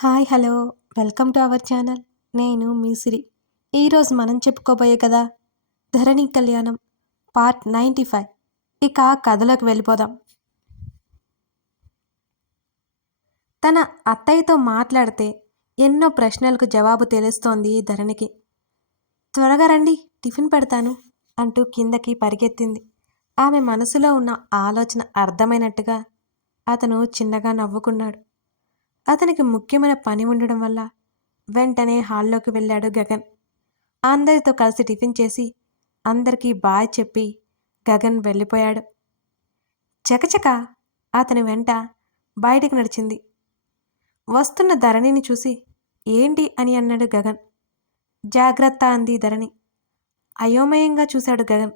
Hi hello. Welcome to our channel. నేను మీ సిరి. ఈరోజు మనం చెప్పుకోబోయే కదా ధరణి కళ్యాణం పార్ట్ నైంటీ ఫైవ్. ఇక కథలోకి వెళ్ళిపోదాం. తన అత్తయ్యతో మాట్లాడితే ఎన్నో ప్రశ్నలకు జవాబు తెలుస్తోంది ధరణికి. త్వరగా రండి టిఫిన్ పెడతాను అంటూ కిందకి పరిగెత్తింది. ఆమె మనసులో ఉన్న ఆలోచన అర్థమైనట్టుగా అతను చిన్నగా నవ్వుకున్నాడు. అతనికి ముఖ్యమైన పని ఉండడం వల్ల వెంటనే హాల్లోకి వెళ్ళాడు గగన్. అందరితో కలిసి టిఫిన్ చేసి అందరికీ బాయ్ చెప్పి గగన్ వెళ్ళిపోయాడు. చకచక అతని వెంట బయటికి నడిచింది. వస్తున్న ధరణిని చూసి ఏంటి అని అన్నాడు గగన్. జాగ్రత్త అంది ధరణి. అయోమయంగా చూశాడు గగన్.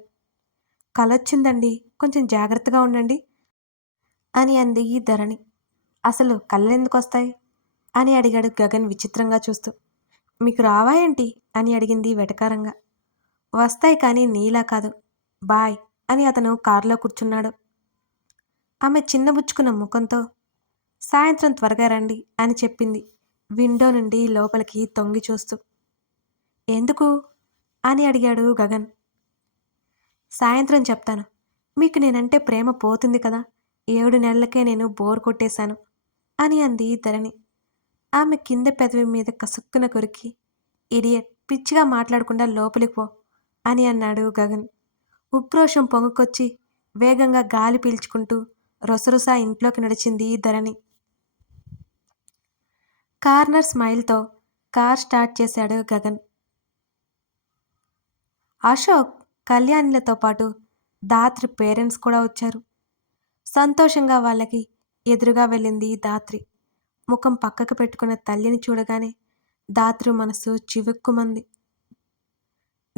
కలొచ్చిందండి కొంచెం జాగ్రత్తగా ఉండండి అని అంది ఈ ధరణి. అసలు కళ్ళెందుకు వస్తాయి అని అడిగాడు గగన్ విచిత్రంగా చూస్తూ. మీకు రావా ఏంటి? అని అడిగింది వెటకారంగా. వస్తాయి కానీ నీలా కాదు. బాయ్ అని అతను కారులో కూర్చున్నాడు. ఆమె చిన్నబుచ్చుకున్న ముఖంతో సాయంత్రం త్వరగా రండి అని చెప్పింది విండో నుండి లోపలికి తొంగి చూస్తూ. ఎందుకు? అని అడిగాడు గగన్. సాయంత్రం చెప్తాను. మీకు నేనంటే ప్రేమ పోతుంది కదా. ఏడు నెలలకే నేను బోర్ కొట్టేశాను. అని అంది ధరణి. ఆమె కింద పెదవి మీద కసుక్కున కొరికి ఇడియట్ పిచ్చిగా మాట్లాడకుండా లోపలికి పో అని అన్నాడు గగన్. ఉక్రోషం పొంగుకొచ్చి వేగంగా గాలి పీల్చుకుంటూ రొసరుసా ఇంట్లోకి నడిచింది ధరణి. కార్నర్ స్మైల్తో కార్ స్టార్ట్ చేశాడు గగన్. అశోక్ కళ్యాణిలతో పాటు దాత్రి పేరెంట్స్ కూడా వచ్చారు. సంతోషంగా వాళ్ళకి ఎదురుగా వెళ్ళింది దాత్రి. ముఖం పక్కకు పెట్టుకున్న తల్లిని చూడగానే దాత్రి మనసు చివుక్కుమంది.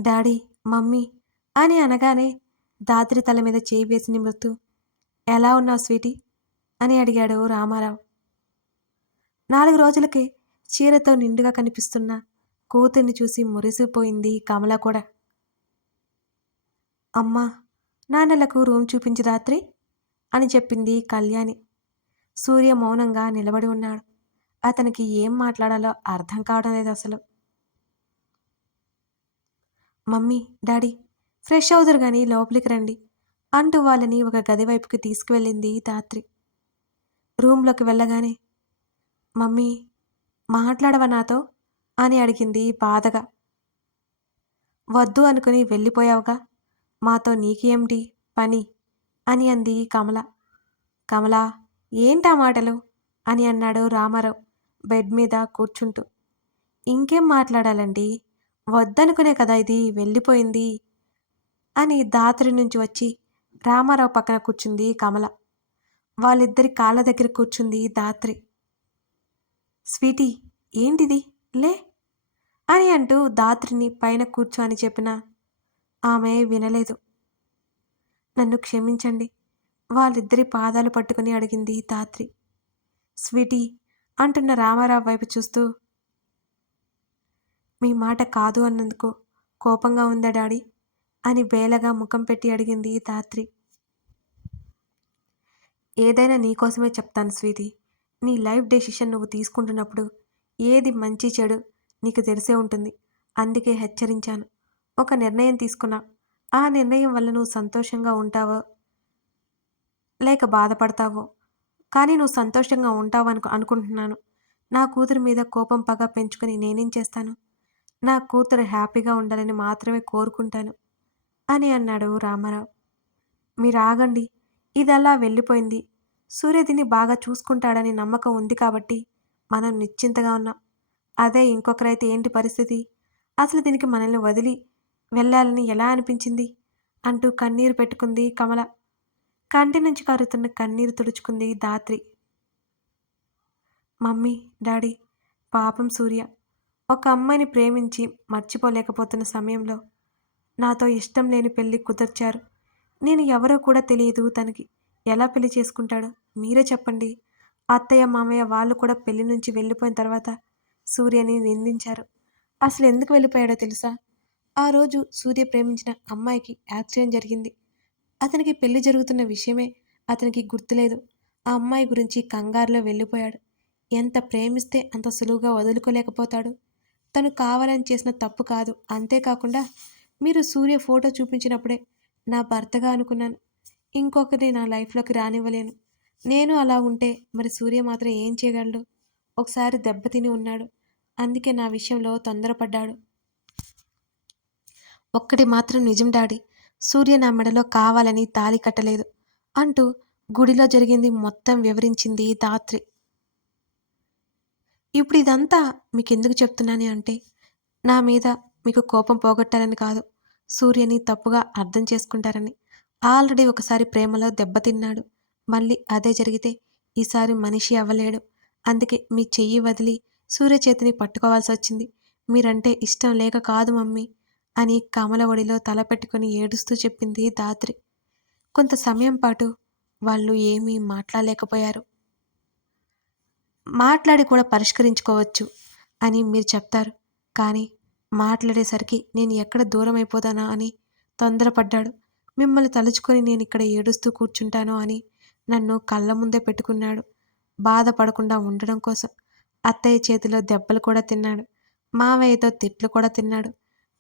డాడీ మమ్మీ అని అనగానే దాత్రి తల మీద చేయి వేసి నిమురుతూ ఎలా ఉన్నావు స్వీటీ? అని అడిగాడు రామారావు. నాలుగు రోజులకే చీరతో నిండుగా కనిపిస్తున్న కూతుర్ని చూసి మురిసిపోయింది కమల కూడా. అమ్మా నాన్నలకు రూమ్ చూపించి రాత్రి అని చెప్పింది కళ్యాణి. సూర్య మౌనంగా నిలబడి ఉన్నాడు. అతనికి ఏం మాట్లాడాలో అర్థం కావడం లేదు అసలు. మమ్మీ డాడీ ఫ్రెష్ అవుదురు కానీ లోపలికి రండి అంటూ వాళ్ళని ఒక గది వైపుకి తీసుకువెళ్ళింది ధాత్రి. రూమ్లోకి వెళ్ళగానే మమ్మీ మాట్లాడవా నాతో? అని అడిగింది బాధగా. వద్దు అనుకుని వెళ్ళిపోయావుగా. మాతో నీకేమిటి పని? అని అంది కమల. కమలా ఏంటా మాటలు? అని అన్నాడు రామారావు బెడ్ మీద కూర్చుంటూ. ఇంకేం మాట్లాడాలండి? వద్దనుకునే కదా ఇది వెళ్ళిపోయింది అని దాత్రి నుంచి వచ్చి రామారావు పక్కన కూర్చుంది కమల. వాళ్ళిద్దరి కాళ్ళ దగ్గర కూర్చుంది దాత్రి. స్వీటీ ఏంటిది? లే అని అంటూ దాత్రిని పైన కూర్చో అని చెప్పిన ఆమె వినలేదు. నన్ను క్షమించండి వాళ్ళిద్దరి పాదాలు పట్టుకుని అడిగింది తాత్రి. స్వీటీ అంటున్న రామారావు వైపు చూస్తూ మీ మాట కాదు అన్నందుకు కోపంగా ఉందా డాడీ? అని బేలగా ముఖం పెట్టి అడిగింది తాత్రి. ఏదైనా నీకోసమే చెప్తాను స్వీటీ. నీ లైఫ్ డెసిషన్ నువ్వు తీసుకుంటున్నప్పుడు ఏది మంచి చెడు నీకు తెలిసే ఉంటుంది. అందుకే హెచ్చరించాను. ఒక నిర్ణయం తీసుకున్నా. ఆ నిర్ణయం వల్ల నువ్వు సంతోషంగా ఉంటావో లేక బాధపడతావో? కానీ నువ్వు సంతోషంగా ఉంటావనుకు అనుకుంటున్నాను. నా కూతురు మీద కోపం పగ పెంచుకొని నేనేం చేస్తాను? నా కూతురు హ్యాపీగా ఉండాలని మాత్రమే కోరుకుంటాను అని అన్నాడు రామారావు. మీరు ఆగండి. ఇదల్లా వెళ్ళిపోయింది. సూర్యదిని బాగా చూసుకుంటాడని నమ్మకం ఉంది కాబట్టి మనం నిశ్చింతగా ఉన్నాం. అదే ఇంకొకరైతే ఏంటి పరిస్థితి? అసలు దీనికి మనల్ని వదిలి వెళ్ళాలని ఎలా అనిపించింది? అంటూ కన్నీరు పెట్టుకుంది కమల. కంటి నుంచి కారుతున్న కన్నీరు తుడుచుకుంది దాత్రి మమ్మీ డాడీ పాపం సూర్య. ఒక అమ్మాయిని ప్రేమించి మర్చిపోలేకపోతున్న సమయంలో నాతో ఇష్టం లేని పెళ్ళి కుదర్చారు. నేను ఎవరో కూడా తెలియదు తనకి ఎలా పెళ్ళి చేసుకుంటాడో. మీరే చెప్పండి. అత్తయ్య మామయ్య వాళ్ళు కూడా పెళ్ళి నుంచి వెళ్ళిపోయిన తర్వాత సూర్యని నిందించారు. అసలు ఎందుకు వెళ్ళిపోయాడో తెలుసా? ఆ రోజు సూర్య ప్రేమించిన అమ్మాయికి యాక్సిడెంట్ జరిగింది. అతనికి పెళ్ళి జరుగుతున్న విషయమే అతనికి గుర్తులేదు. ఆ అమ్మాయి గురించి కంగారులో వెళ్ళిపోయాడు. ఎంత ప్రేమిస్తే అంత సులువుగా వదులుకోలేకపోతాడు. తను కావాలని చేసిన తప్పు కాదు. అంతేకాకుండా మీరు సూర్య ఫోటో చూపించినప్పుడే నా భర్తగా అనుకున్నాను. ఇంకొకరిని నా లైఫ్లోకి రానివ్వలేను. నేను అలా ఉంటే మరి సూర్య మాత్రం ఏం చేయగలడు? ఒకసారి దెబ్బతిని ఉన్నాడు. అందుకే నా విషయంలో తొందరపడ్డాడు. ఒక్కటి మాత్రం నిజం డాడీ. సూర్య నా మెడలో కావాలని తాళి కట్టలేదు అంటూ గుడిలో జరిగింది మొత్తం వివరించింది ధాత్రి. ఇప్పుడు ఇదంతా మీకు ఎందుకు చెప్తున్నాను అంటే నా మీద మీకు కోపం పోగొట్టాలని కాదు సూర్యని తప్పుగా అర్థం చేసుకుంటారని. ఆల్రెడీ ఒకసారి ప్రేమలో దెబ్బతిన్నాడు మళ్ళీ అదే జరిగితే ఈసారి మనిషి అవ్వలేడు. అందుకే మీ చెయ్యి వదిలి సూర్య చేతిని పట్టుకోవాల్సి వచ్చింది మీరంటే ఇష్టం లేక కాదు మమ్మీ. అని కమల ఒడిలో తల పెట్టుకుని ఏడుస్తూ చెప్పింది దాత్రి. కొంత సమయం పాటు వాళ్ళు ఏమీ మాట్లాడలేకపోయారు. మాట్లాడి కూడా పరిష్కరించుకోవచ్చు అని మీరు చెప్తారు. కానీ మాట్లాడేసరికి నేను ఎక్కడ దూరం అయిపోతానా అని తొందరపడ్డాడు. మిమ్మల్ని తలుచుకొని నేను ఇక్కడ ఏడుస్తూ కూర్చుంటాను అని నన్ను కళ్ళ ముందే పెట్టుకున్నాడు. బాధపడకుండా ఉండడం కోసం అత్తయ్య చేతిలో దెబ్బలు కూడా తిన్నాడు. మావయ్యతో తిట్లు కూడా తిన్నాడు.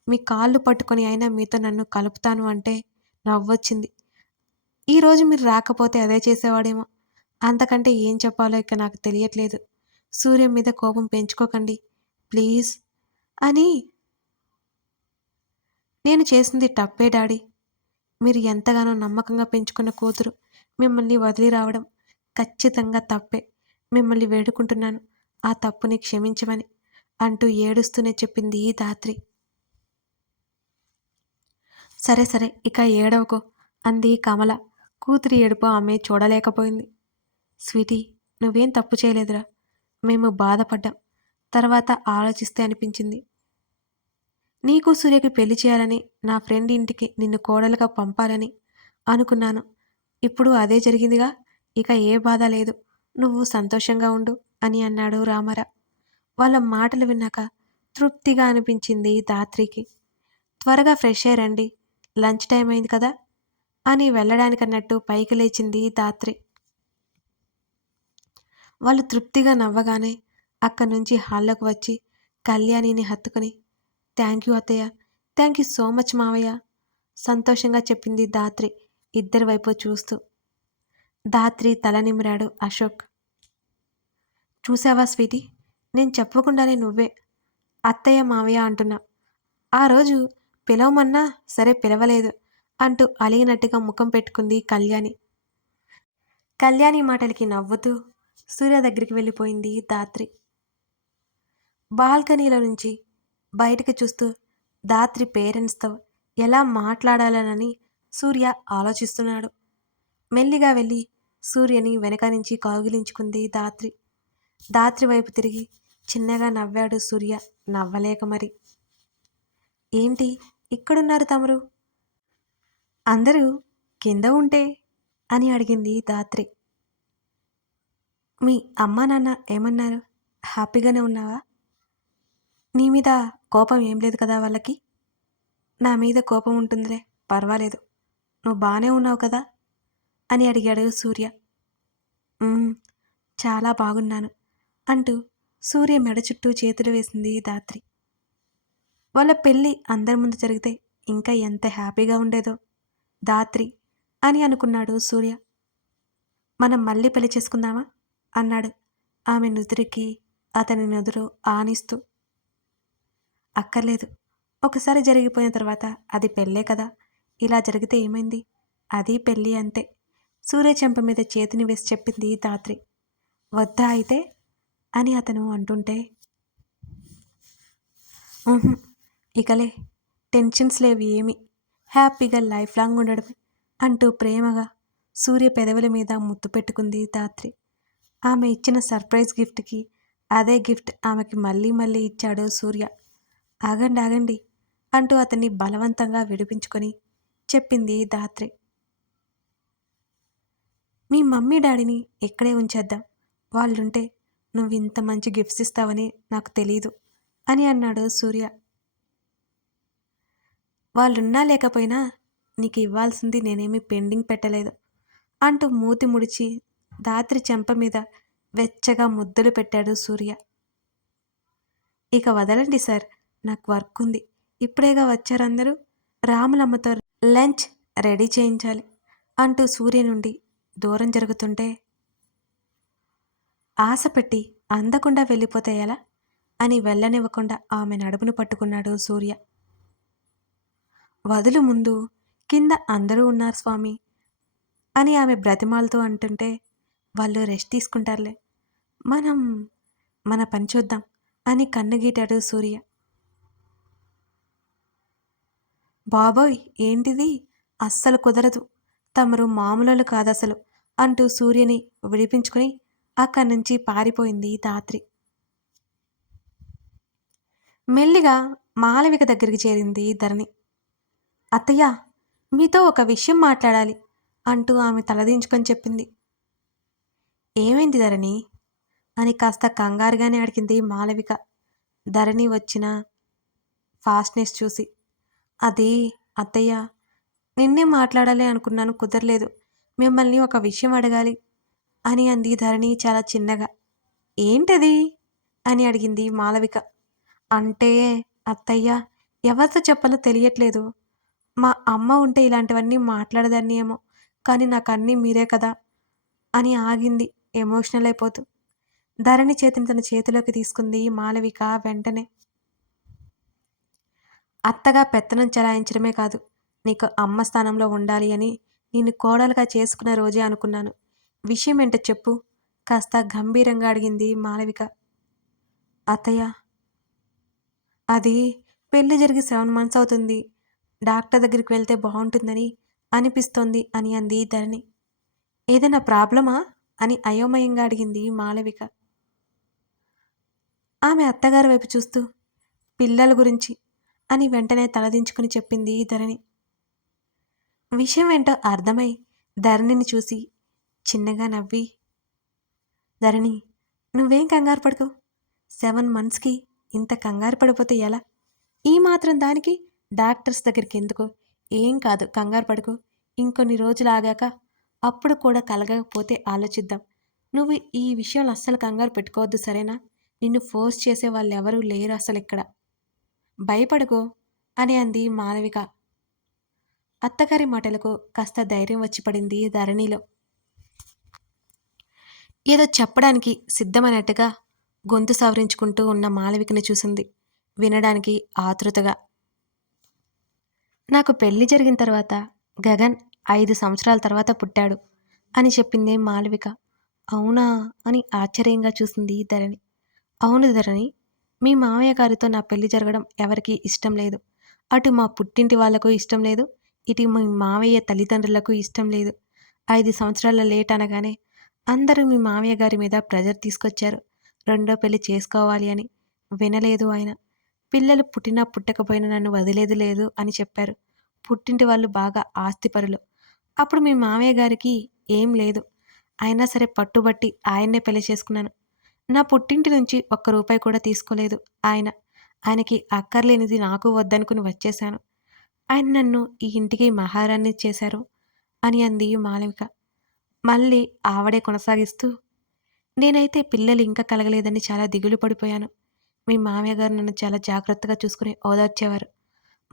మీ కాళ్ళు పట్టుకొని అయినా మీతో నన్ను కలుపుతాను అంటే నవ్వొచ్చింది. ఈరోజు మీరు రాకపోతే అదే చేసేవాడేమో. అంతకంటే ఏం చెప్పాలో ఇక నాకు తెలియట్లేదు. సూర్యం మీద కోపం పెంచుకోకండి ప్లీజ్. అని నేను చేసింది తప్పే డాడీ. మీరు ఎంతగానో నమ్మకంగా పెంచుకున్న కూతురు మిమ్మల్ని వదిలి రావడం ఖచ్చితంగా తప్పే. మిమ్మల్ని వేడుకుంటున్నాను ఆ తప్పుని క్షమించమని అంటూ ఏడుస్తూనే చెప్పింది ఈ దాత్రి సరే సరే ఇక ఏడవకో అంది కమల. కూతురి ఏడుపు ఆమె చూడలేకపోయింది. స్వీటీ నువ్వేం తప్పు చేయలేదురా. మేము బాధపడ్డాం. తర్వాత ఆలోచిస్తే అనిపించింది. నీకు సూర్యకి పెళ్ళి చేయాలని నా ఫ్రెండ్ ఇంటికి నిన్ను కోడలుగా పంపాలని అనుకున్నాను. ఇప్పుడు అదే జరిగిందిగా. ఇక ఏ బాధ లేదు. నువ్వు సంతోషంగా ఉండు అని అన్నాడు రామారా. వాళ్ళ మాటలు విన్నాక తృప్తిగా అనిపించింది దాత్రికి త్వరగా ఫ్రెష్ అయ్యారండి లంచ్ టైం అయింది కదా? అని వెళ్ళడానికన్నట్టు పైకి లేచింది దాత్రి వాళ్ళు తృప్తిగా నవ్వగానే అక్కడి నుంచి హాల్లోకి వచ్చి కళ్యాణిని హత్తుకుని థ్యాంక్ యూ అత్తయ్య థ్యాంక్ యూ సో మచ్ మావయ్య సంతోషంగా చెప్పింది దాత్రి ఇద్దరి వైపు చూస్తూ. దాత్రి తల నిమిరాడు అశోక్. చూసావా స్వీటీ నేను చెప్పకుండానే నువ్వే అత్తయ్య మావయ్య అంటున్నా. ఆ రోజు పిలవమన్నా సరే పిలవలేదు అంటూ అలిగినట్టుగా ముఖం పెట్టుకుంది కళ్యాణి. కళ్యాణి మాటలకి నవ్వుతూ సూర్య దగ్గరికి వెళ్ళిపోయింది దాత్రి బాల్కనీలో నుంచి బయటకు చూస్తూ దాత్రి పేరెంట్స్తో ఎలా మాట్లాడాలనని సూర్య ఆలోచిస్తున్నాడు. మెల్లిగా వెళ్ళి సూర్యని వెనక నుంచి కౌగిలించుకుంది దాత్రి దాత్రి వైపు తిరిగి చిన్నగా నవ్వాడు సూర్య నవ్వలేక మరి. ఏంటి ఇక్కడున్నారు తమరు? అందరూ కింద ఉంటే? అని అడిగింది దాత్రి. మీ అమ్మా నాన్న ఏమన్నారు? హ్యాపీగానే ఉన్నావా? నీ మీద కోపం ఏం లేదు కదా వాళ్ళకి? నా మీద కోపం ఉంటుందిలే పర్వాలేదు. నువ్వు బాగానే ఉన్నావు కదా? అని అడిగాడు సూర్య. చాలా బాగున్నాను అంటూ సూర్య మెడ చుట్టూ చేతులు వేసింది దాత్రి. వాళ్ళ పెళ్ళి అందరి ముందు జరిగితే ఇంకా ఎంత హ్యాపీగా ఉండేదో. దాత్రి అని అనుకున్నాడు సూర్య. మనం మళ్ళీ పెళ్ళి చేసుకుందామా? అన్నాడు ఆమె నుదురికి అతని నుదురు ఆనిస్తూ. అక్కర్లేదు. ఒకసారి జరిగిపోయిన తర్వాత అది పెళ్ళే కదా. ఇలా జరిగితే ఏమైంది? అది పెళ్ళి అంతే. సూర్య చెంప మీద చేతిని వేసి చెప్పింది దాత్రి. వద్దా అయితే? అని అతను అంటుంటే ఇకలే టెన్షన్స్ లేవి ఏమి. హ్యాపీగా లైఫ్ లాంగ్ ఉండడమే అంటూ ప్రేమగా సూర్య పెదవుల మీద ముద్దు పెట్టుకుంది దాత్రి ఆమె ఇచ్చిన సర్ప్రైజ్ గిఫ్ట్కి అదే గిఫ్ట్ ఆమెకి మళ్ళీ మళ్ళీ ఇచ్చాడు సూర్య. ఆగండి ఆగండి అంటూ అతన్ని బలవంతంగా విడిపించుకొని చెప్పింది దాత్రి మీ మమ్మీ డాడీని ఇక్కడే ఉంచేద్దాం. వాళ్ళుంటే నువ్వు ఇంత మంచి గిఫ్ట్స్ ఇస్తావని నాకు తెలీదు అని అన్నాడు సూర్య. వాళ్ళున్నా లేకపోయినా నీకు ఇవ్వాల్సింది నేనేమి పెండింగ్ పెట్టలేదు అంటూ మూతి ముడిచి దాత్రి చెంప మీద వెచ్చగా ముద్దలు పెట్టాడు సూర్య. ఇక వదలండి సార్ నాకు వర్క్ ఉంది ఇప్పుడేగా వచ్చారందరూ రాములమ్మతో లంచ్ రెడీ చేయించాలి అంటూ సూర్య నుండి దూరం జరుగుతుంటే ఆశ పెట్టి అందకుండా వెళ్ళిపోతే ఎలా అని వెళ్ళనివ్వకుండా ఆమె నడుమును పట్టుకున్నాడు సూర్య. వదులు ముందు కింద అందరూ ఉన్నారు స్వామి అని ఆమె బ్రతిమాలతో అంటుంటే వాళ్ళు రెస్ట్ తీసుకుంటారులే. మనం మన పని చూద్దాం అని కన్నుగీటాడు సూర్య. బాబోయ్ ఏంటిది? అస్సలు కుదరదు. తమరు మామూలు కాదసలు అంటూ సూర్యని విడిపించుకుని అక్కడి నుంచి పారిపోయింది ధాత్రి. మెల్లిగా మాలవిక దగ్గరికి చేరింది ధరణి. అత్తయ్య మీతో ఒక విషయం మాట్లాడాలి అంటూ ఆమె తలదించుకొని చెప్పింది. ఏమైంది ధరణి? అని కాస్త కంగారుగానే అడిగింది మాలవిక. ధరణి వచ్చిన ఫాస్ట్నెస్ చూసి. అది అత్తయ్య నిన్నే మాట్లాడాలి అనుకున్నాను కుదరలేదు మిమ్మల్ని ఒక విషయం అడగాలి అని అంది ధరణి చాలా చిన్నగా. ఏంటది? అని అడిగింది మాలవిక. అంటే అత్తయ్య ఎవరితో చెప్పాలో తెలియట్లేదు మా అమ్మ ఉంటే ఇలాంటివన్నీ మాట్లాడదాన్ని ఏమో కానీ నాకు అన్నీ మీరే కదా అని ఆగింది ఎమోషనల్ అయిపోతూ. ధరణి చేతిని తన చేతిలోకి తీసుకుంది మాలవిక వెంటనే. అత్తగా పెత్తనం చెలాయించడమే కాదు నీకు అమ్మ స్థానంలో ఉండాలి అని నిన్ను కోడలుగా చేసుకున్న రోజే అనుకున్నాను. విషయం ఏంటో చెప్పు కాస్త గంభీరంగా అడిగింది మాలవిక అత్తయ్య అది పెళ్ళి జరిగి సెవెన్ మంత్స్ అవుతుంది. డాక్టర్ దగ్గరికి వెళ్తే బాగుంటుందని అనిపిస్తోంది అని అంది ధరణి. ఏదైనా ప్రాబ్లమా? అని అయోమయంగా అడిగింది మాళవిక. ఆమె అత్తగారి వైపు చూస్తూ పిల్లల గురించి అని వెంటనే తలదించుకుని చెప్పింది ధరణి. విషయం ఏంటో అర్థమై ధరణిని చూసి చిన్నగా నవ్వి ధరణి నువ్వేం కంగారు పడుకో. సెవెన్ మంత్స్కి ఇంత కంగారు పడిపోతే ఎలా? ఈ మాత్రం దానికి డాక్టర్స్ దగ్గరికి ఎందుకు? ఏం కాదు కంగారు పడుకో. ఇంకొన్ని రోజులు ఆగాక అప్పుడు కూడా కలగకపోతే ఆలోచిద్దాం. నువ్వు ఈ విషయంలో అస్సలు కంగారు పెట్టుకోవద్దు సరేనా? నిన్ను ఫోర్స్ చేసే వాళ్ళు ఎవరూ లేరు అసలు ఇక్కడ. భయపడుకో అని అంది మాలవిక అత్తగారి మాటలకు కాస్త ధైర్యం వచ్చి పడింది ధరణిలో. ఏదో చెప్పడానికి సిద్ధమైనట్టుగా గొంతు సవరించుకుంటూ ఉన్న మాలవికని చూసింది. వినడానికి ఆతృతగా. నాకు పెళ్ళి జరిగిన తర్వాత గగన్ ఐదు సంవత్సరాల తర్వాత పుట్టాడు అని చెప్పింది మాలవిక అవునా అని ఆశ్చర్యంగా చూసింది ధరణి. అవును ధరణి మీ మామయ్య గారితో నా పెళ్ళి జరగడం ఎవరికీ ఇష్టం లేదు. అటు మా పుట్టింటి వాళ్ళకు ఇష్టం లేదు ఇటు మీ మామయ్య తల్లిదండ్రులకు ఇష్టం లేదు. ఐదు సంవత్సరాల లేట్ అనగానే అందరూ మీ మామయ్య గారి మీద ప్రెజర్ తీసుకొచ్చారు. రెండో పెళ్ళి చేసుకోవాలి అని వినలేదు ఆయన. పిల్లలు పుట్టినా పుట్టకపోయినా నన్ను వదిలేదు లేదు అని చెప్పారు. పుట్టింటి వాళ్ళు బాగా ఆస్తిపరులు. అప్పుడు మీ మామయ్య గారికి ఏం లేదు. అయినా సరే పట్టుబట్టి ఆయన్నే పెళ్ళి చేసుకున్నాను. నా పుట్టింటి నుంచి ఒక్క రూపాయి కూడా తీసుకోలేదు ఆయన. ఆయనకి అక్కర్లేనిది నాకు వద్దనుకుని వచ్చేశాను. ఆయన నన్ను ఈ ఇంటికి మహారాణి చేశారు అని అంది మాలవిక మళ్ళీ ఆవడే కొనసాగిస్తూ నేనైతే పిల్లలు ఇంకా కలగలేదని చాలా దిగులు పడిపోయాను. మీ మామయ్య గారు నన్ను చాలా జాగ్రత్తగా చూసుకుని ఓదార్చేవారు.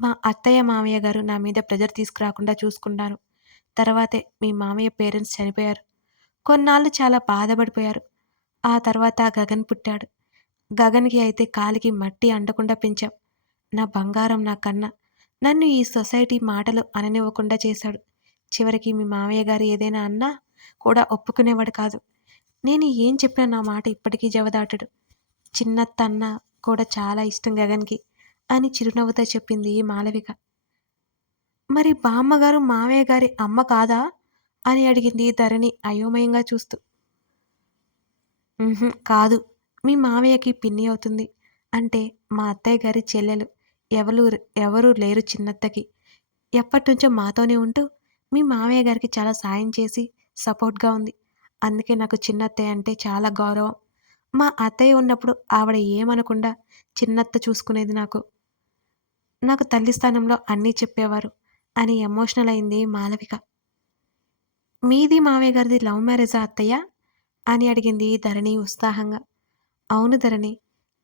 మా అత్తయ్య మామయ్య గారు నా మీద ప్రెజర్ తీసుకురాకుండా చూసుకున్నారు. తర్వాతే మీ మామయ్య పేరెంట్స్ చనిపోయారు. కొన్నాళ్ళు చాలా బాధపడిపోయారు. ఆ తర్వాత గగన్ పుట్టాడు. గగన్కి అయితే కాలికి మట్టి అంటకుండా పెంచాం. నా బంగారం నా కన్న. నన్ను ఈ సొసైటీ మాటలు అననివ్వకుండా చేశాడు. చివరికి మీ మామయ్య గారు ఏదైనా అన్నా కూడా ఒప్పుకునేవాడు కాదు. నేను ఏం చెప్పినా నా మాట ఇప్పటికీ జవదాటడు. చిన్నత్తన్న కూడా చాలా ఇష్టం గగన్కి అని చిరునవ్వుతో చెప్పింది మాలవిక మరి బామ్మగారు మామయ్య గారి అమ్మ కాదా? అని అడిగింది ధరణి అయోమయంగా చూస్తూ. కాదు. మీ మామయ్యకి పిన్ని అవుతుంది. అంటే మా అత్తయ్య గారి చెల్లెలు. ఎవరు ఎవరు లేరు చిన్నత్తకి. ఎప్పటి నుంచో మాతోనే ఉంటూ మీ మామయ్య గారికి చాలా సాయం చేసి సపోర్ట్గా ఉంది. అందుకే నాకు చిన్నత్తయ్య అంటే చాలా గౌరవం. మా అత్తయ్య ఉన్నప్పుడు ఆవిడ ఏమనకుండా చిన్నత్త చూసుకునేది నాకు. నాకు తల్లి స్థానంలో అన్నీ చెప్పేవారు అని ఎమోషనల్ అయింది మాలవిక. మీది మావయ్య గారిది లవ్ మ్యారేజా అత్తయ్య? అని అడిగింది ధరణి ఉత్సాహంగా. అవును ధరణి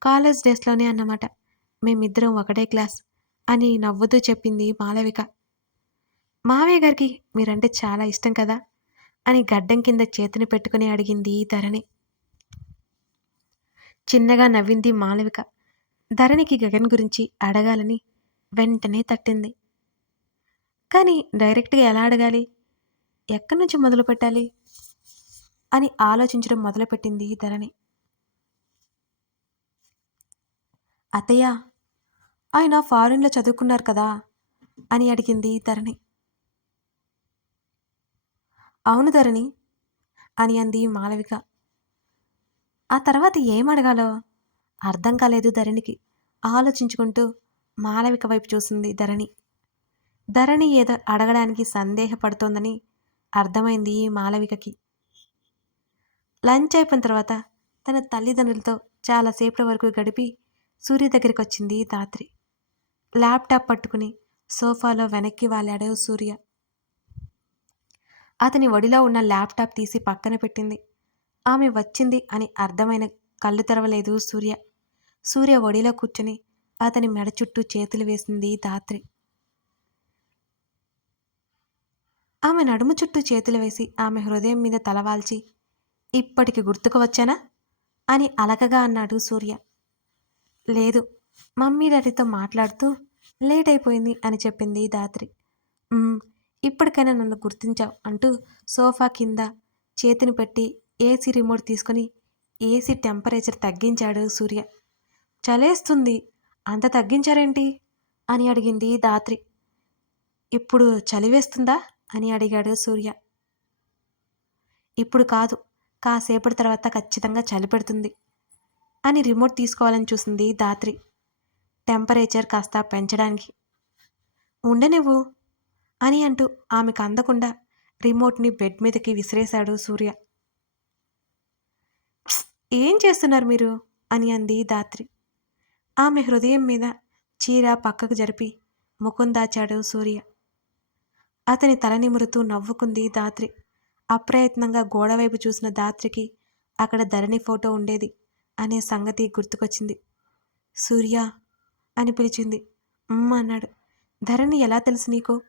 కాలేజ్ డేస్లోనే అన్నమాట. మేమిద్దరం ఒకటే క్లాస్ అని నవ్వుతూ చెప్పింది మాలవిక. మావయ్య గారికి మీరంటే చాలా ఇష్టం కదా? అని గడ్డం కింద చేతిని పెట్టుకుని అడిగింది ధరణి. చిన్నగా నవ్వింది మాలవిక ధరణికి గగన్ గురించి అడగాలని వెంటనే తట్టింది. కానీ డైరెక్ట్గా ఎలా అడగాలి? ఎక్కడి నుంచి మొదలు పెట్టాలి? అని ఆలోచించడం మొదలుపెట్టింది ధరణి. అత్తయ్య ఆయన ఫారిన్లో చదువుకున్నారు కదా? అని అడిగింది ధరణి. అవును ధరణి అని అంది మాలవిక ఆ తర్వాత ఏం అడగాలో అర్థం కాలేదు ధరణికి. ఆలోచించుకుంటూ మాలవిక వైపు చూసింది ధరణి. ధరణి ఏదో అడగడానికి సందేహపడుతోందని అర్థమైంది ఈ మాలవికకి. లంచ్ అయిపోయిన తర్వాత తన తల్లిదండ్రులతో చాలాసేపటి వరకు గడిపి సూర్య దగ్గరికి వచ్చింది ధాత్రి. ల్యాప్టాప్ పట్టుకుని సోఫాలో వెనక్కి వాలాడు సూర్య. అతని ఒడిలో ఉన్న ల్యాప్టాప్ తీసి పక్కన పెట్టింది. ఆమె వచ్చింది అని అర్థమైన కళ్ళు తెరవలేదు సూర్య. సూర్య ఒడిలో కూర్చుని అతని మెడ చుట్టూ చేతులు వేసింది ధాత్రి. ఆమె నడుము చుట్టూ చేతులు వేసి ఆమె హృదయం మీద తలవాల్చి ఇప్పటికి గుర్తుకు వచ్చానా? అని అలకగా అన్నాడు సూర్య. లేదు మమ్మీ డాడీతో మాట్లాడుతూ లేట్ అయిపోయింది అని చెప్పింది ధాత్రి. ఇప్పటికైనా నన్ను గుర్తించావు అంటూ సోఫా కింద చేతిని పెట్టి ఏసీ రిమోట్ తీసుకొని ఏసీ టెంపరేచర్ తగ్గించాడు సూర్య. చలేస్తుంది. అంత తగ్గించారేంటి? అని అడిగింది ధాత్రి ఇప్పుడు చలివేస్తుందా అని అడిగాడు సూర్య. ఇప్పుడు కాదు. కాసేపటి తర్వాత ఖచ్చితంగా చలి పెడుతుంది అని రిమోట్ తీసుకోవాలని చూసింది ధాత్రి టెంపరేచర్ కాస్త పెంచడానికి. ఉండనివ్వు అని అంటూ ఆమెకు అందకుండా రిమోట్ని బెడ్ మీదకి విసిరేశాడు సూర్య. ఏం చేస్తున్నారు మీరు? అని అంది ధాత్రి. ఆమె హృదయం మీద చీర పక్కకు జరిపి ముఖం దాచాడు సూర్య. అతని తల నిమురుతూ నవ్వుకుంది ధాత్రి. అప్రయత్నంగా గోడవైపు చూసిన ధాత్రికి అక్కడ ధరణి ఫోటో ఉండేది అనే సంగతి గుర్తుకొచ్చింది. సూర్య అని పిలిచింది. "ఉమ్" అన్నాడు. ధరణి ఎలా తెలుసు నీకు?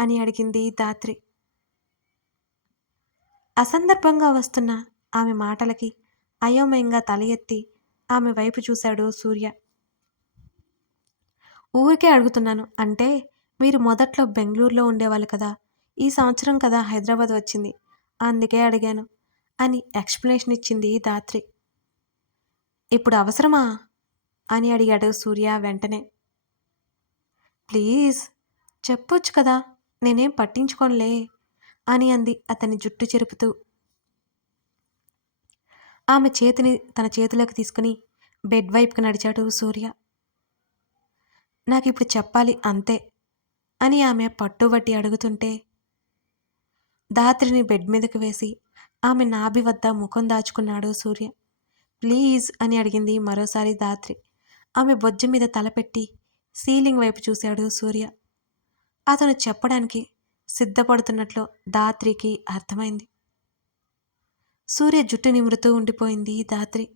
అని అడిగింది ధాత్రి. అసందర్భంగా వస్తున్న ఆమె మాటలకి అయోమయంగా తల ఎత్తి ఆమె వైపు చూశాడు సూర్య. ఊరికే అడుగుతున్నాను అంటే మీరు మొదట్లో బెంగళూరులో ఉండేవాళ్ళు కదా ఈ సంవత్సరం కదా హైదరాబాద్ వచ్చింది? అందుకే అడిగాను అని ఎక్స్ప్లెనేషన్ ఇచ్చింది ధాత్రి. ఇప్పుడు అవసరమా? అని అడిగాడు సూర్య వెంటనే. ప్లీజ్ చెప్పొచ్చు కదా నేనేం పట్టించుకోనులే అని అంది అతని జుట్టు చెరుపుతూ. ఆమె చేతిని తన చేతిలోకి తీసుకుని బెడ్ వైపుకి నడిచాడు సూర్య. నాకు ఇప్పుడు చెప్పాలి అంతే అని ఆమె పట్టుబట్టి అడుగుతుంటే ధాత్రిని బెడ్ మీదకి వేసి ఆమె నాభి వద్ద ముఖం దాచుకున్నాడు సూర్య. ప్లీజ్ అని అడిగింది మరోసారి ధాత్రి ఆమె బొజ్జ మీద తలపెట్టి సీలింగ్ వైపు చూశాడు సూర్య. అతను చెప్పడానికి సిద్ధపడుతున్నట్లు ధాత్రికి అర్థమైంది. సూర్య జుట్టు నిమురుతూ ఉండిపోయింది ధాత్రి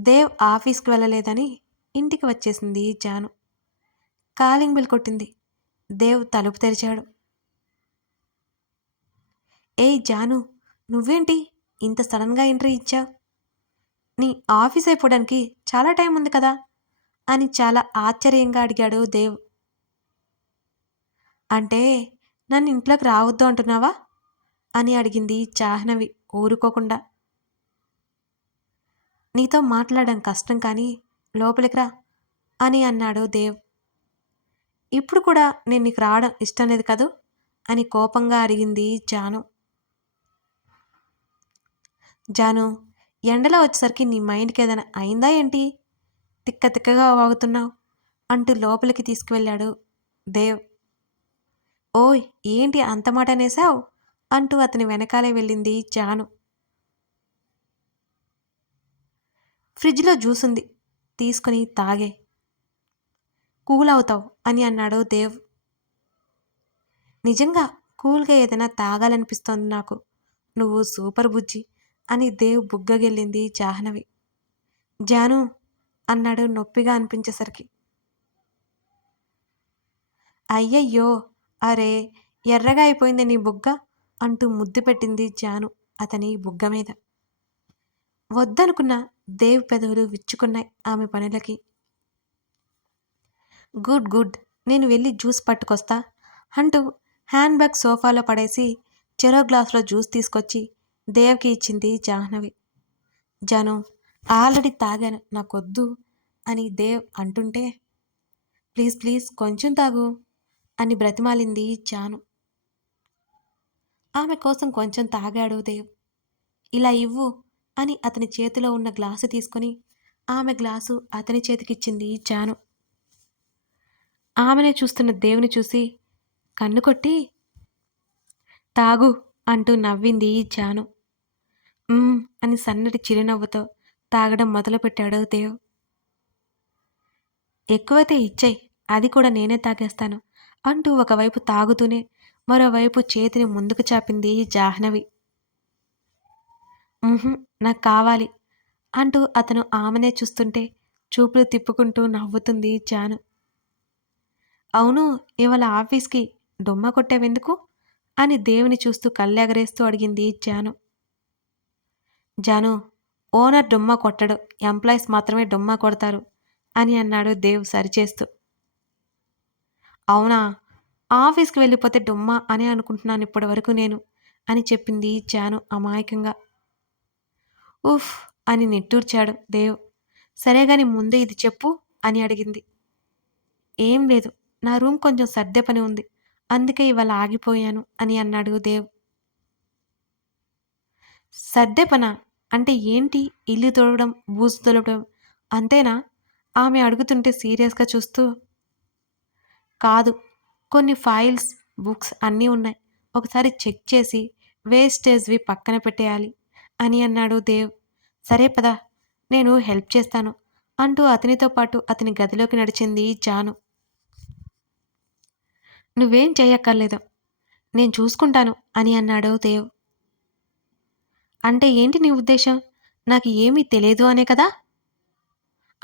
దేవ్ ఆఫీస్కి వెళ్ళలేదని ఇంటికి వచ్చేసింది జాను. కాలింగ్ బిల్ కొట్టింది. దేవ్ తలుపు తెరిచాడు. ఏయ్ జాను నువ్వేంటి ఇంత సడన్గా ఎంట్రీ ఇచ్చావు? నీ ఆఫీస్ అయిపోవడానికి చాలా టైం ఉంది కదా? అని చాలా ఆశ్చర్యంగా అడిగాడు దేవ్. అంటే నన్ను ఇంట్లోకి రావద్దు అంటున్నావా? అని అడిగింది చాహ్నవి ఊరుకోకుండా. నీతో మాట్లాడడం కష్టం కానీ లోపలికి రా అని అన్నాడు దేవ్. ఇప్పుడు కూడా నేను నీకు రావడం ఇష్టం లేదు కదూ? అని కోపంగా అడిగింది జాను. జాను ఎండలో వచ్చేసరికి నీ మైండ్కి ఏదైనా అయిందా ఏంటి? తిక్క తిక్కగా వాగుతున్నావు అంటూ లోపలికి తీసుకువెళ్ళాడు దేవ్. ఓయ్ ఏంటి అంత మాట అనేసావు అంటూ అతని వెనకాలే వెళ్ళింది జాను. ఫ్రిడ్జ్లో జ్యూస్ ఉంది తీసుకుని తాగే. కూల్ అవుతావు అని అన్నాడు దేవ్. నిజంగా కూల్గా ఏదైనా తాగాలనిపిస్తోంది నాకు. నువ్వు సూపర్ బుజ్జి అని దేవ్ బుగ్గగెళ్ళింది జాహ్నవి. జాను అన్నాడు నొప్పిగా అనిపించేసరికి. అయ్యయ్యో అరే ఎర్రగా అయిపోయింది నీ బుగ్గ అంటూ ముద్దు పెట్టింది జాను అతని బుగ్గ మీద. వద్దనుకున్న దేవ్ పెదవులు విచ్చుకున్నాయి ఆమె పనులకి. గుడ్ గుడ్ నేను వెళ్ళి జ్యూస్ పట్టుకొస్తా అంటూ హ్యాండ్ బ్యాగ్ సోఫాలో పడేసి చెరో గ్లాసులో జ్యూస్ తీసుకొచ్చి దేవ్కి ఇచ్చింది జాహ్నవి. జాను ఆల్రెడీ తాగాను నాకొద్దు అని దేవ్ అంటుంటే ప్లీజ్ ప్లీజ్ కొంచెం తాగు. అని బ్రతిమాలింది జాను. ఆమె కోసం కొంచెం తాగాడు దేవ్. ఇలా ఇవ్వు అని అతని చేతిలో ఉన్న గ్లాసు తీసుకుని ఆమె గ్లాసు అతని చేతికిచ్చింది జాను. ఆమెనే చూస్తున్న దేవుని చూసి కన్ను కొట్టి తాగు అంటూ నవ్వింది జాను. అని సన్నటి చిరునవ్వుతో తాగడం మొదలుపెట్టాడు దేవ్. ఎక్కువైతే ఇచ్చాయి అది కూడా నేనే తాగేస్తాను. అంటూ ఒకవైపు తాగుతూనే మరోవైపు చేతిని ముందుకు చాపింది జాహ్నవి. నాకు కావాలి అంటూ అతను ఆమెనే చూస్తుంటే చూపులు తిప్పుకుంటూ నవ్వుతుంది జాను. అవును ఇవాళ ఆఫీస్కి డొమ్మ కొట్టేవెందుకు? అని దేవుని చూస్తూ కళ్ళెగరేస్తూ అడిగింది జాను. జాను ఓనర్ డొమ్మ కొట్టడు ఎంప్లాయీస్ మాత్రమే డొమ్మ కొడతారు అని అన్నాడు దేవ్ సరిచేస్తూ. అవునా? ఆఫీస్కి వెళ్ళిపోతే డొమ్మ అని అనుకుంటున్నాను ఇప్పటి వరకు నేను అని చెప్పింది జాను అమాయకంగా. ఉఫ్ అని నిట్టూర్చాడు దేవ్. సరే గాని ముందే ఇది చెప్పు అని అడిగింది. ఏం లేదు నా రూమ్ కొంచెం సర్దే పని ఉంది అందుకే ఇవాళ ఆగిపోయాను అని అన్నాడు దేవ్. సర్దే పన? అంటే ఏంటి ఇల్లు తొడవడం బూజు తొలవడం అంతేనా? ఆమె అడుగుతుంటే సీరియస్గా చూస్తూ కాదు. కొన్ని ఫైల్స్ బుక్స్ అన్నీ ఉన్నాయి. ఒకసారి చెక్ చేసి వేస్టేజ్వి పక్కన పెట్టేయాలి అని అన్నాడు దేవ్. సరే పదా నేను హెల్ప్ చేస్తాను అంటూ అతనితో పాటు అతని గదిలోకి నడిచింది జాను. నువ్వేం చేయక్కర్లేదు నేను చూసుకుంటాను అని అన్నాడు దేవ్. అంటే ఏంటి నీ ఉద్దేశం? నాకు ఏమీ తెలియదు అనే కదా?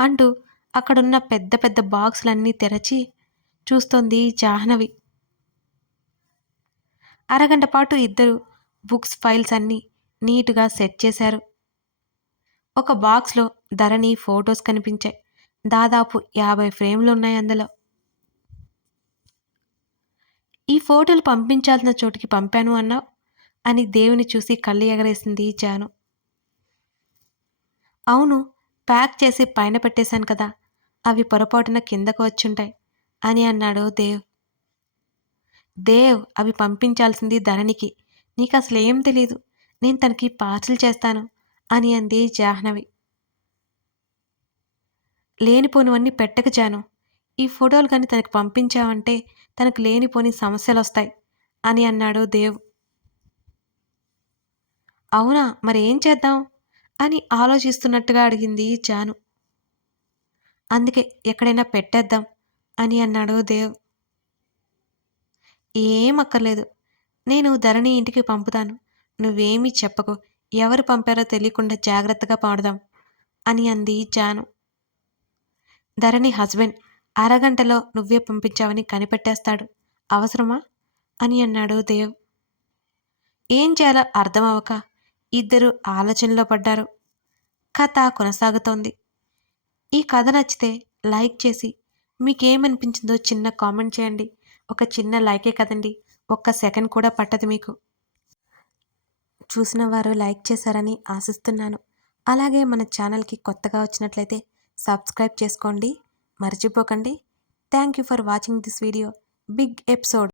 అంటూ అక్కడున్న పెద్ద పెద్ద బాక్సులన్నీ తెరచి చూస్తోంది జాహ్నవి. అరగంట పాటు ఇద్దరు బుక్స్ ఫైల్స్ అన్నీ నీటుగా సెట్ చేశారు. ఒక బాక్స్లో ధరణి ఫొటోస్ కనిపించాయి. దాదాపు యాభై ఫ్రేమ్లు ఉన్నాయి అందులో. ఈ ఫోటోలు పంపించాల్సిన చోటికి పంపాను అన్నావు అని దేవుని చూసి కళ్ళు ఎగరేసింది జాను. అవును ప్యాక్ చేసి పైన పెట్టేశాను కదా అవి పొరపాటున కిందకు వచ్చుంటాయి. అని అన్నాడు దేవ్. దేవ్ అవి పంపించాల్సింది ధరణికి. నీకు అసలు ఏం తెలీదు. నేను తనకి పార్సిల్ చేస్తాను అని అంది జాహ్నవి. లేనిపోనివన్నీ పెట్టక జాను. ఈ ఫోటోలు కానీ తనకి పంపించావంటే తనకు లేనిపోని సమస్యలు వస్తాయి అని అన్నాడు దేవ్. అవునా మరి ఏం చేద్దాం అని ఆలోచిస్తున్నట్టుగా అడిగింది జాను. అందుకే ఎక్కడైనా పెట్టేద్దాం అని అన్నాడు దేవ్. ఏం అక్కర్లేదు. నేను ధరణి ఇంటికి పంపుతాను. నువ్వేమీ చెప్పకు. ఎవరు పంపారో తెలియకుండా జాగ్రత్తగా పాడదాం అని అంది జాను. ధరణి హస్బెండ్ అరగంటలో నువ్వే పంపించావని కనిపెట్టేస్తాడు. అవసరమా? అని అన్నాడు దేవ్. ఏం చేయాలో అర్థం అవక ఇద్దరు ఆలోచనలో పడ్డారు. కథ కొనసాగుతోంది. ఈ కథ నచ్చితే లైక్ చేసి మీకేమనిపించిందో చిన్న కామెంట్ చేయండి. ఒక చిన్న లైకే కదండి. ఒక్క సెకండ్ కూడా పట్టదు మీకు. చూసిన వారు లైక్ చేశారని ఆశిస్తున్నాను. అలాగే మన ఛానల్కి కొత్తగా వచ్చినట్లయితే సబ్స్క్రైబ్ చేసుకోండి. మర్చిపోకండి. Thank you for watching this video. Big episode.